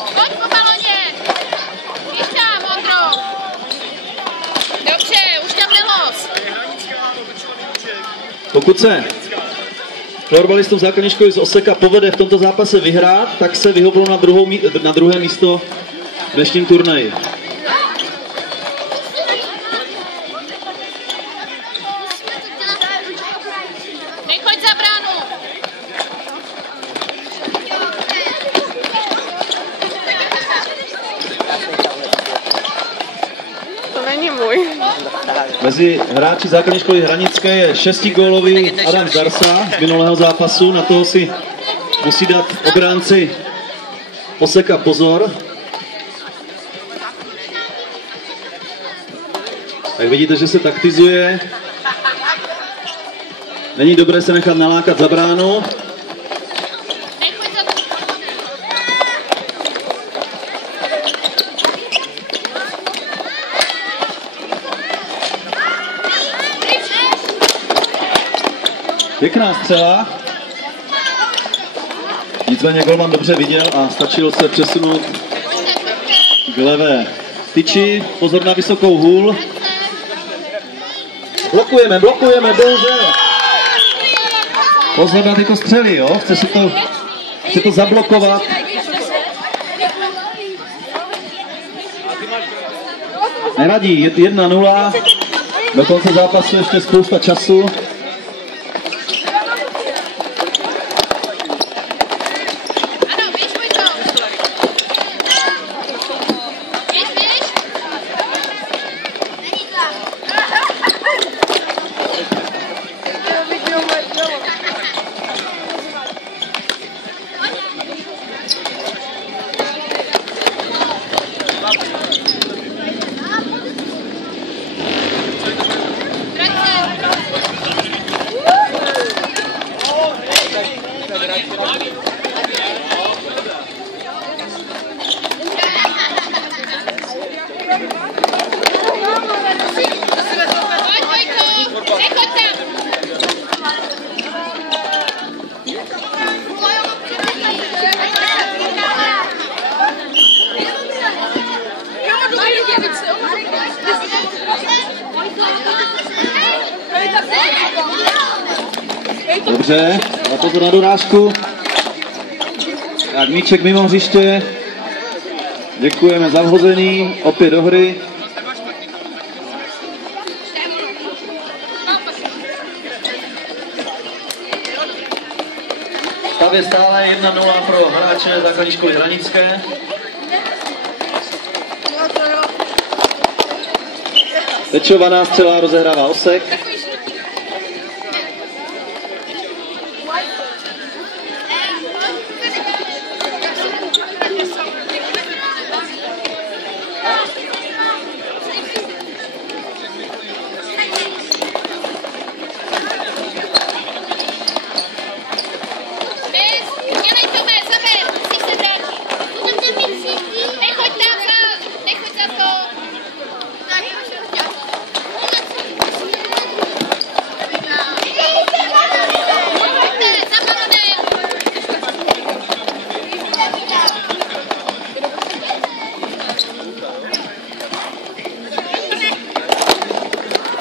Pojď po baloně! Víš tam, Ondro! Dobře, už tam nelos! Pokud se florbalistům základní školy z Oseka povede v tomto zápase vyhrát, tak se vyhoblou na druhé místo v dnešním turnaji. Nechoď za bránu! To není můj. Mezi hráči základní školy Hranické je 6gólový Adam Zarsa z minulého zápasu. Na toho si musí dát obránci Oseka pozor. Tak vidíte, že se taktizuje. Není dobré se nechat nalákat za bránu. Pěkná střela. Nicméně golman dobře viděl a stačilo se přesunout k levé tyči. Pozor na vysokou hůl. Blokujeme, bohužel. Pozor na tyto střely, jo? Chce to zablokovat. Nevadí, 1-0. Do konce zápasu ještě spousta času. Dobře, a toto na dorážku. Tak míček mimo hřiště. Děkujeme za vhozený, opět do hry. Stav je stále 1-0 pro hráče základní školy Hranické. Tečovaná střela rozehrává Osek.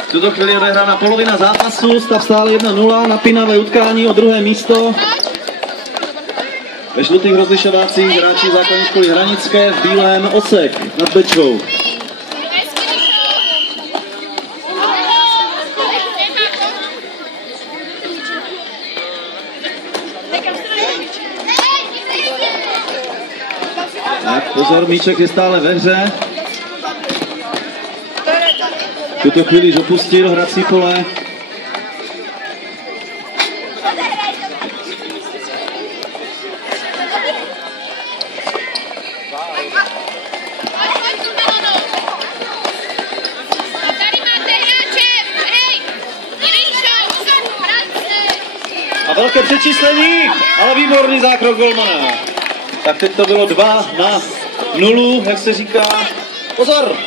V tuto chvíli je odehrána polovina zápasu, stav stále 1-0, napínavé utkání o druhé místo. Ve žlutých rozlišovácích hráči základní školy Hranické, v bílém Osek nad Bečvou. Tak pozor, míček je stále ve hře. V tuto chvíli již opustil hrací pole. A velké přečíslení, ale výborný zákrok golmana. Tak teď to bylo 2-0, jak se říká. Pozor!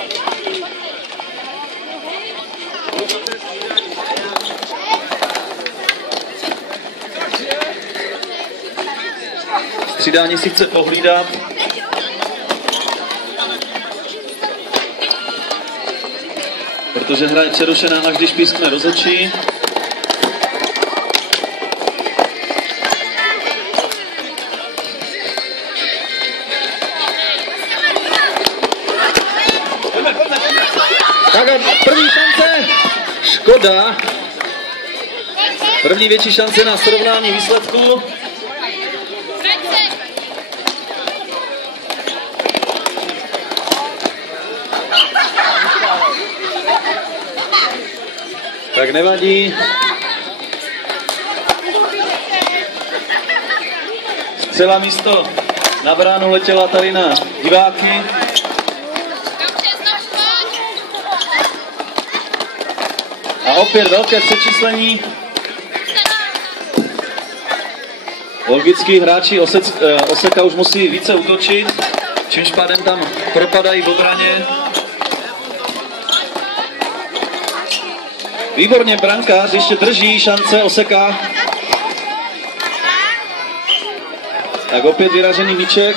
Střídání si chce pohlídat. protože hra je přerušená, až když pískne rozhodčí. Tak a první šance, škoda. První větší šance na srovnání výsledku. Tak nevadí. Střela místo na bránu letěla tady na diváky. A opět velké přečíslení. Logicky hráči Oseka už musí více útočit, čímž pádem tam propadají v obraně. Výborně brankář, ještě drží šance Oseka. Tak opět vyražený míček.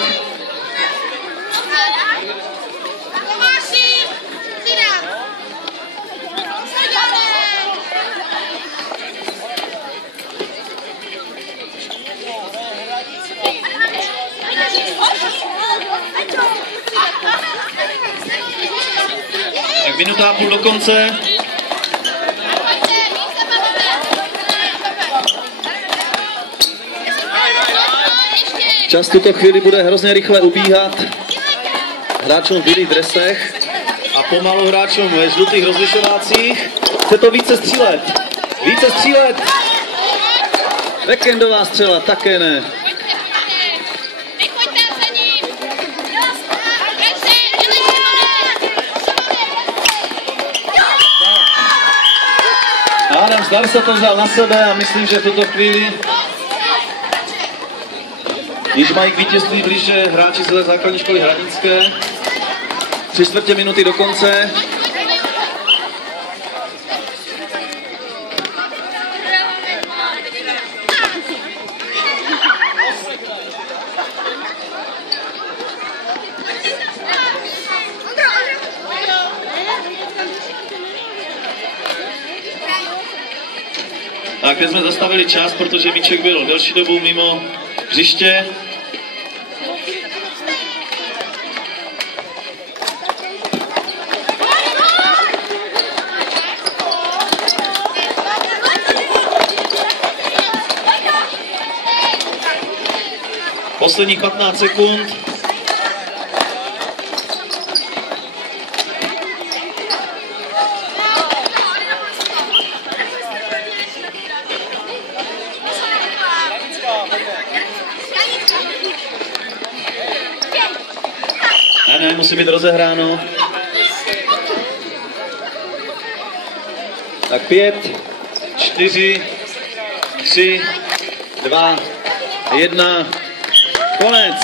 Tak minuta a půl do konce. Čas tuto chvíli bude hrozně rychle ubíhat hráčům v bílých dresech a pomalu hráčům ve žlutých rozlišovácích. Chce to více střílet. Více střílet. Backendová střela, také ne. Adam Starsa to vzal na sebe a myslím, že v tuto chvíli, když mají k vítězství blíže hráči z základní školy Hradnické, 3/4 minuty do konce. Tak teď jsme zastavili čas, protože míček byl delší dobu mimo hřiště. Posledních 15 sekund. Ne, musí být rozehráno. Tak 5, 4, 3, 2, 1, konec.